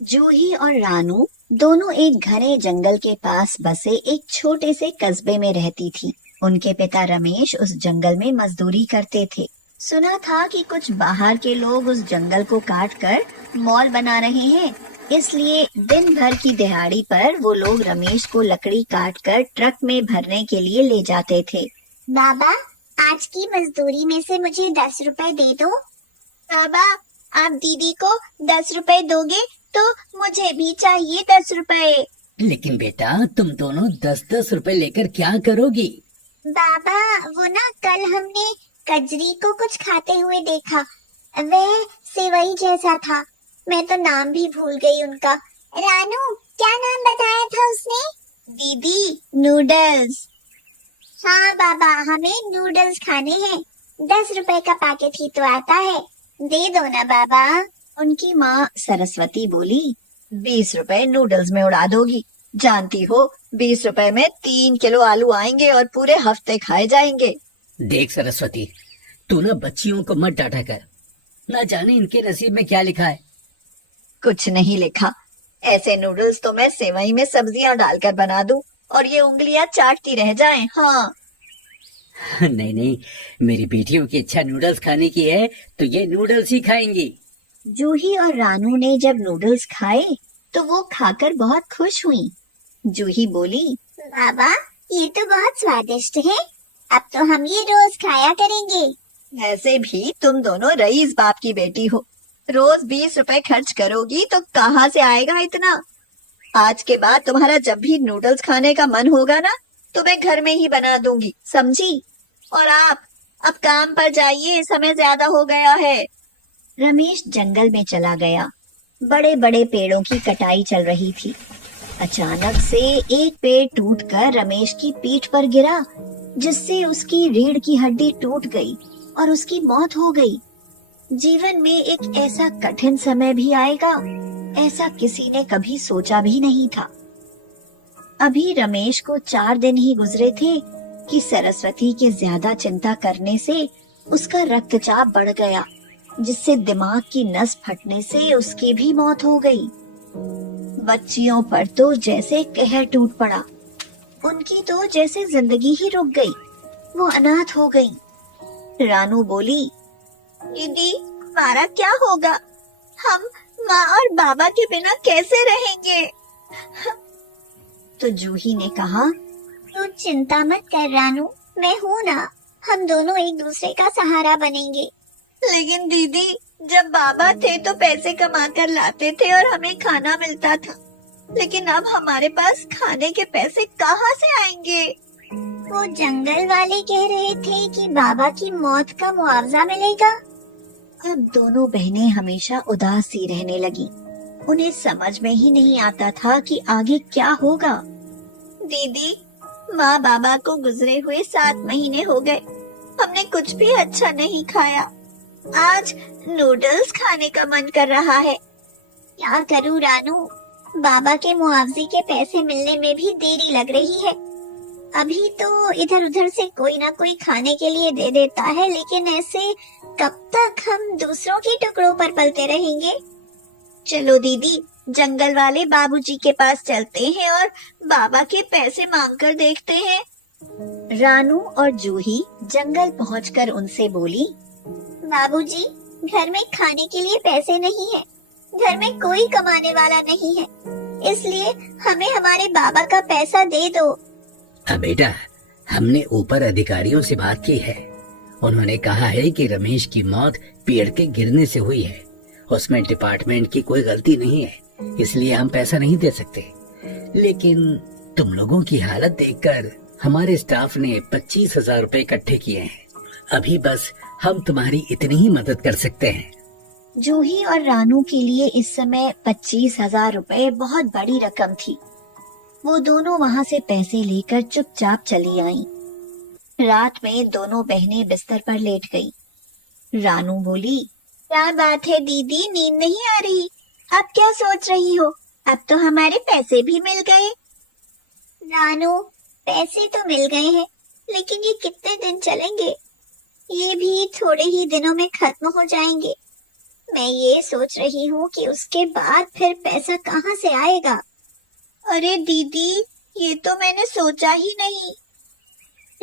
जूही और रानू दोनों एक घने जंगल के पास बसे एक छोटे से कस्बे में रहती थी। उनके पिता रमेश उस जंगल में मजदूरी करते थे। सुना था कि कुछ बाहर के लोग उस जंगल को काट कर मॉल बना रहे हैं, इसलिए दिन भर की दिहाड़ी पर वो लोग रमेश को लकड़ी काट कर ट्रक में भरने के लिए ले जाते थे। बाबा, आज की मजदूरी में से मुझे 10 रुपए दे दो। बाबा, आप दीदी को 10 रुपए दोगे तो मुझे भी चाहिए 10 रुपए। लेकिन बेटा, तुम दोनों 10-10 रुपए लेकर क्या करोगी? बाबा, वो ना कल हमने कजरी को कुछ खाते हुए देखा। वह सेवई जैसा था। मैं तो नाम भी भूल गई उनका। रानू, क्या नाम बताया था उसने? दीदी, नूडल्स। हाँ बाबा, हमें नूडल्स खाने हैं। 10 रुपए का पैकेट ही तो आता है, दे दो ना बाबा। उनकी माँ सरस्वती बोली, 20 रुपए नूडल्स में उड़ा दोगी? जानती हो 20 रुपए में 3 किलो आलू आएंगे और पूरे हफ्ते खाए जाएंगे। देख सरस्वती, तू ना बच्चियों को मत डांटा कर। ना जाने इनके नसीब में क्या लिखा है। कुछ नहीं लिखा। ऐसे नूडल्स तो मैं सेवई में सब्जियां डालकर बना दूं और ये उंगलियां चाटती रह जाएं। हाँ। नहीं नहीं, मेरी बेटियों की इच्छा नूडल्स खाने की है तो ये नूडल्स ही खाएंगी। जूही और रानू ने जब नूडल्स खाए तो वो खाकर बहुत खुश हुई। जूही बोली, बाबा, ये तो बहुत स्वादिष्ट है। अब तो हम ये रोज खाया करेंगे। ऐसे भी तुम दोनों रईस बाप की बेटी हो। रोज 20 रुपए खर्च करोगी तो कहाँ से आएगा इतना? आज के बाद तुम्हारा जब भी नूडल्स खाने का मन होगा ना, तो मैं घर में ही बना दूंगी, समझी? और आप अब काम पर जाइए, समय ज्यादा हो गया है। रमेश जंगल में चला गया। बड़े बड़े पेड़ों की कटाई चल रही थी। अचानक से एक पेड़ टूटकर रमेश की पीठ पर गिरा, जिससे उसकी रीढ़ की हड्डी टूट गई और उसकी मौत हो गई। जीवन में एक ऐसा कठिन समय भी आएगा, ऐसा किसी ने कभी सोचा भी नहीं था। अभी रमेश को 4 दिन ही गुजरे थे कि सरस्वती के ज्यादा चिंता करने से उसका रक्तचाप बढ़ गया, जिससे दिमाग की नस फटने से उसकी भी मौत हो गई। बच्चियों पर तो जैसे कहर टूट पड़ा। उनकी तो जैसे जिंदगी ही रुक गई। वो अनाथ हो गई। रानू बोली, दीदी, हमारा क्या होगा? हम माँ और बाबा के बिना कैसे रहेंगे? तो जूही ने कहा, तू चिंता मत कर रानू, मैं हूँ ना। हम दोनों एक दूसरे का सहारा बनेंगे। लेकिन दीदी, जब बाबा थे तो पैसे कमा कर लाते थे और हमें खाना मिलता था, लेकिन अब हमारे पास खाने के पैसे कहाँ से आएंगे? वो जंगल वाले कह रहे थे कि बाबा की मौत का मुआवजा मिलेगा। अब दोनों बहनें हमेशा उदास सी रहने लगी। उन्हें समझ में ही नहीं आता था कि आगे क्या होगा। दीदी, माँ बाबा को गुजरे हुए 7 महीने हो गए। हमने कुछ भी अच्छा नहीं खाया। आज नूडल्स खाने का मन कर रहा है। क्या करूँ रानू, बाबा के मुआवजे के पैसे मिलने में भी देरी लग रही है। अभी तो इधर उधर से कोई ना कोई खाने के लिए दे देता है, लेकिन ऐसे कब तक हम दूसरों के टुकड़ों पर पलते रहेंगे? चलो दीदी, जंगल वाले बाबूजी के पास चलते हैं और बाबा के पैसे मांग कर देखते हैं। रानू और जूही जंगल पहुंचकर उनसे बोली, बाबूजी, घर में खाने के लिए पैसे नहीं है। घर में कोई कमाने वाला नहीं है, इसलिए हमें हमारे बाबा का पैसा दे दो। बेटा, हमने ऊपर अधिकारियों से बात की है। उन्होंने कहा है कि रमेश की मौत पेड़ के गिरने से हुई है। उसमें डिपार्टमेंट की कोई गलती नहीं है, इसलिए हम पैसा नहीं दे सकते। लेकिन तुम लोगों की हालत देखकर हमारे स्टाफ ने 25,000 रुपए इकट्ठे किए हैं। अभी बस हम तुम्हारी इतनी ही मदद कर सकते हैं। जूही और रानू के लिए इस समय 25,000 रुपए बहुत बड़ी रकम थी। वो दोनों वहाँ से पैसे लेकर चुपचाप चली आईं। रात में दोनों बहनें बिस्तर पर लेट गईं। रानू बोली, क्या बात है दीदी, नींद नहीं आ रही? अब क्या सोच रही हो? अब तो हमारे पैसे भी मिल गए। रानू, पैसे तो मिल गए हैं, लेकिन ये कितने दिन चलेंगे? ये भी थोड़े ही दिनों में खत्म हो जाएंगे। मैं ये सोच रही हूँ कि उसके बाद फिर पैसा कहाँ से आएगा। अरे दीदी, ये तो मैंने सोचा ही नहीं।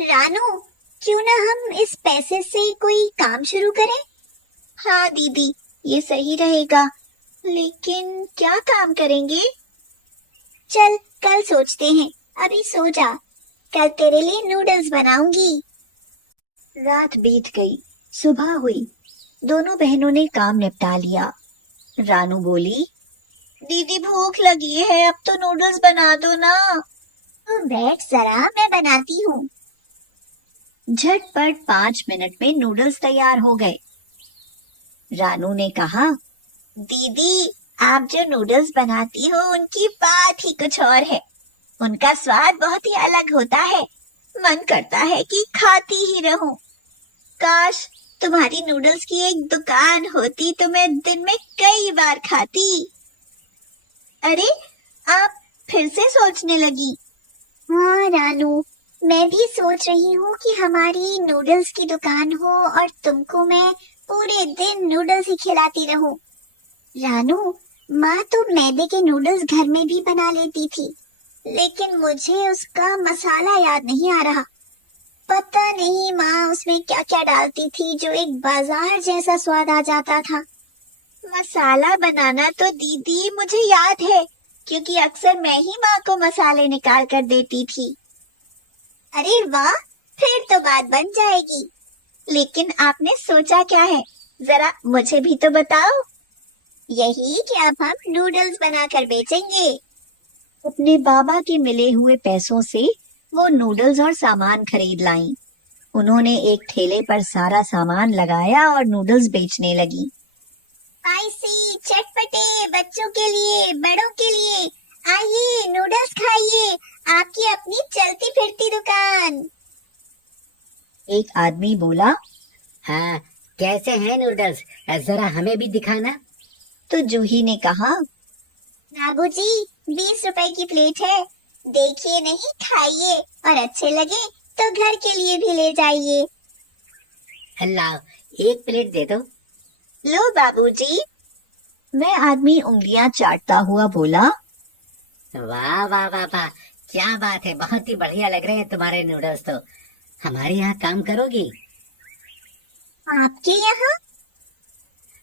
रानू, क्यों ना हम इस पैसे से कोई काम शुरू करें? हाँ दीदी, ये सही रहेगा, लेकिन क्या काम करेंगे? चल कल सोचते हैं, अभी सो जा। कल तेरे लिए नूडल्स बनाऊंगी। रात बीत गई, सुबह हुई। दोनों बहनों ने काम निपटा लिया। रानू बोली, दीदी भूख लगी है, अब तो नूडल्स बना दो ना। तू बैठ जरा, मैं बनाती हूँ। झटपट 5 मिनट में नूडल्स तैयार हो गए। रानू ने कहा, दीदी आप जो नूडल्स बनाती हो उनकी बात ही कुछ और है। उनका स्वाद बहुत ही अलग होता है। मन करता है कि खाती ही रहूं। काश तुम्हारी नूडल्स की एक दुकान होती तो मैं दिन में कई बार खाती। अरे, आप फिर से सोचने लगी? हाँ रानू, मैं भी सोच रही हूँ कि हमारी नूडल्स की दुकान हो और तुमको मैं पूरे दिन नूडल्स ही खिलाती रहूं। रानू, माँ तो मैदे के नूडल्स घर में भी बना लेती थी, लेकिन मुझे उसका मसाला याद नहीं आ रहा। पता नहीं माँ उसमें क्या क्या डालती थी जो एक बाजार जैसा स्वाद आ जाता था। मसाला बनाना तो दीदी मुझे याद है, क्योंकि अक्सर मैं ही माँ को मसाले निकाल कर देती थी। अरे वाह, फिर तो बात बन जाएगी। लेकिन आपने सोचा क्या है, जरा मुझे भी तो बताओ। यही कि अब हम नूडल्स बनाकर बेचेंगे। अपने बाबा के मिले हुए पैसों से वो नूडल्स और सामान खरीद लाईं। उन्होंने एक ठेले पर सारा सामान लगाया और नूडल्स बेचने लगी। स्पाइसी, चटपटे, बच्चों के लिए, बड़ों के लिए, आइए नूडल्स खाइए, आपकी अपनी चलती फिरती दुकान। एक आदमी बोला, हाँ, कैसे हैं नूडल्स? जरा हमें भी दिखाना। तो जूही ने कहा, बाबूजी 20 रुपए की प्लेट है, देखिए नहीं, खाइए और अच्छे लगे तो घर के लिए भी ले जाइए। लाओ, एक प्लेट दे दो। लो बाबूजी। वह आदमी उंगलियां चाटता हुआ बोला, वाह वाह वाह वाह, क्या बात है, बहुत ही बढ़िया लग रहे हैं तुम्हारे नूडल्स तो। हमारे यहाँ काम करोगी? आपके यहाँ?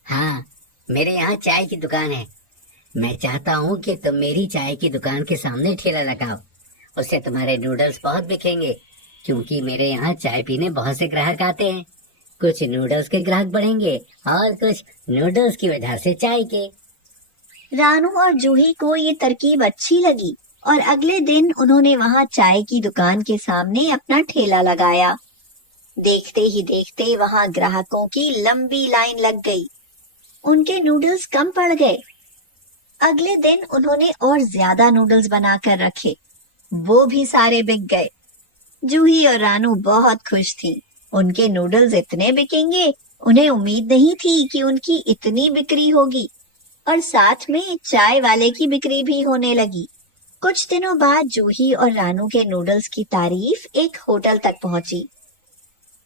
हाँ, मेरे यहाँ चाय की दुकान है। मैं चाहता हूँ कि तुम मेरी चाय की दुकान के सामने ठेला लगाओ। उससे तुम्हारे नूडल्स बहुत बिकेंगे, क्योंकि मेरे यहाँ चाय पीने बहुत से ग्राहक आते हैं। कुछ नूडल्स के ग्राहक बढ़ेंगे और कुछ नूडल्स की वजह से चाय के। रानू और जूही को ये तरकीब अच्छी लगी और अगले दिन उन्होंने वहां चाय की दुकान के सामने अपना ठेला लगाया। देखते ही देखते वहां ग्राहकों की लंबी लाइन लग गई। उनके नूडल्स कम पड़ गए। अगले दिन उन्होंने और ज्यादा नूडल्स बनाकर रखे, वो भी सारे बिक गए। जूही और रानू बहुत खुश थीं। उनके नूडल्स इतने बिकेंगे, उन्हें उम्मीद नहीं थी कि उनकी इतनी बिक्री होगी। और साथ में चाय वाले की बिक्री भी होने लगी। कुछ दिनों बाद जूही और रानू के नूडल्स की तारीफ एक होटल तक पहुंची।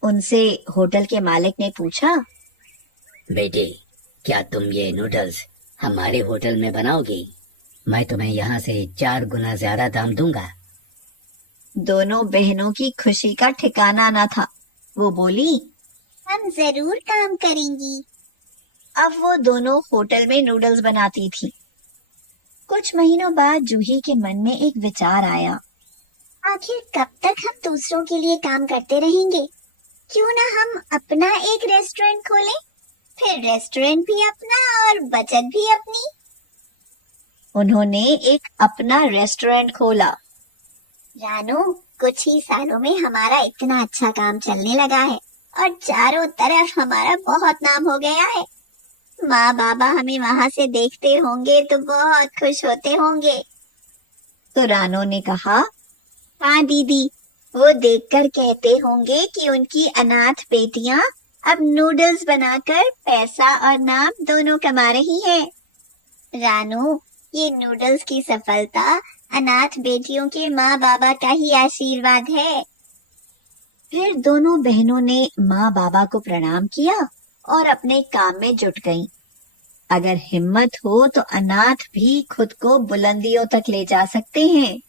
उनसे होटल के मालिक ने पूछा, बेटी, क्या तुम ये नूडल्स हमारे होटल में बनाओगी? मैं तुम्हें यहाँ से 4 गुना ज्यादा दाम दूंगा। दोनों बहनों की खुशी का ठिकाना न था। वो बोली, हम जरूर काम करेंगी। अब वो दोनों होटल में नूडल्स बनाती थी। कुछ महीनों बाद जूही के मन में एक विचार आया। आखिर कब तक हम दूसरों के लिए काम करते रहेंगे? क्यों ना हम अपना एक रेस्टोरेंट खोलें, फिर रेस्टोरेंट भी अपना और बचत भी अपनी। उन्होंने एक अपना रेस्टोरेंट खोला। रानू, कुछ ही सालों में हमारा इतना अच्छा काम चलने लगा है और चारों तरफ हमारा बहुत नाम हो गया है। माँ बाबा हमें वहाँ से देखते होंगे तो बहुत खुश होते होंगे। तो रानू ने कहा, हाँ दीदी, वो देखकर कहते होंगे कि उनकी अनाथ बेटियां अब नूडल्स बनाकर पैसा और नाम दोनों कमा रही हैं। रानू, ये नूडल्स की सफलता अनाथ बेटियों के माँ बाबा का ही आशीर्वाद है। फिर दोनों बहनों ने माँ बाबा को प्रणाम किया और अपने काम में जुट गईं। अगर हिम्मत हो तो अनाथ भी खुद को बुलंदियों तक ले जा सकते हैं।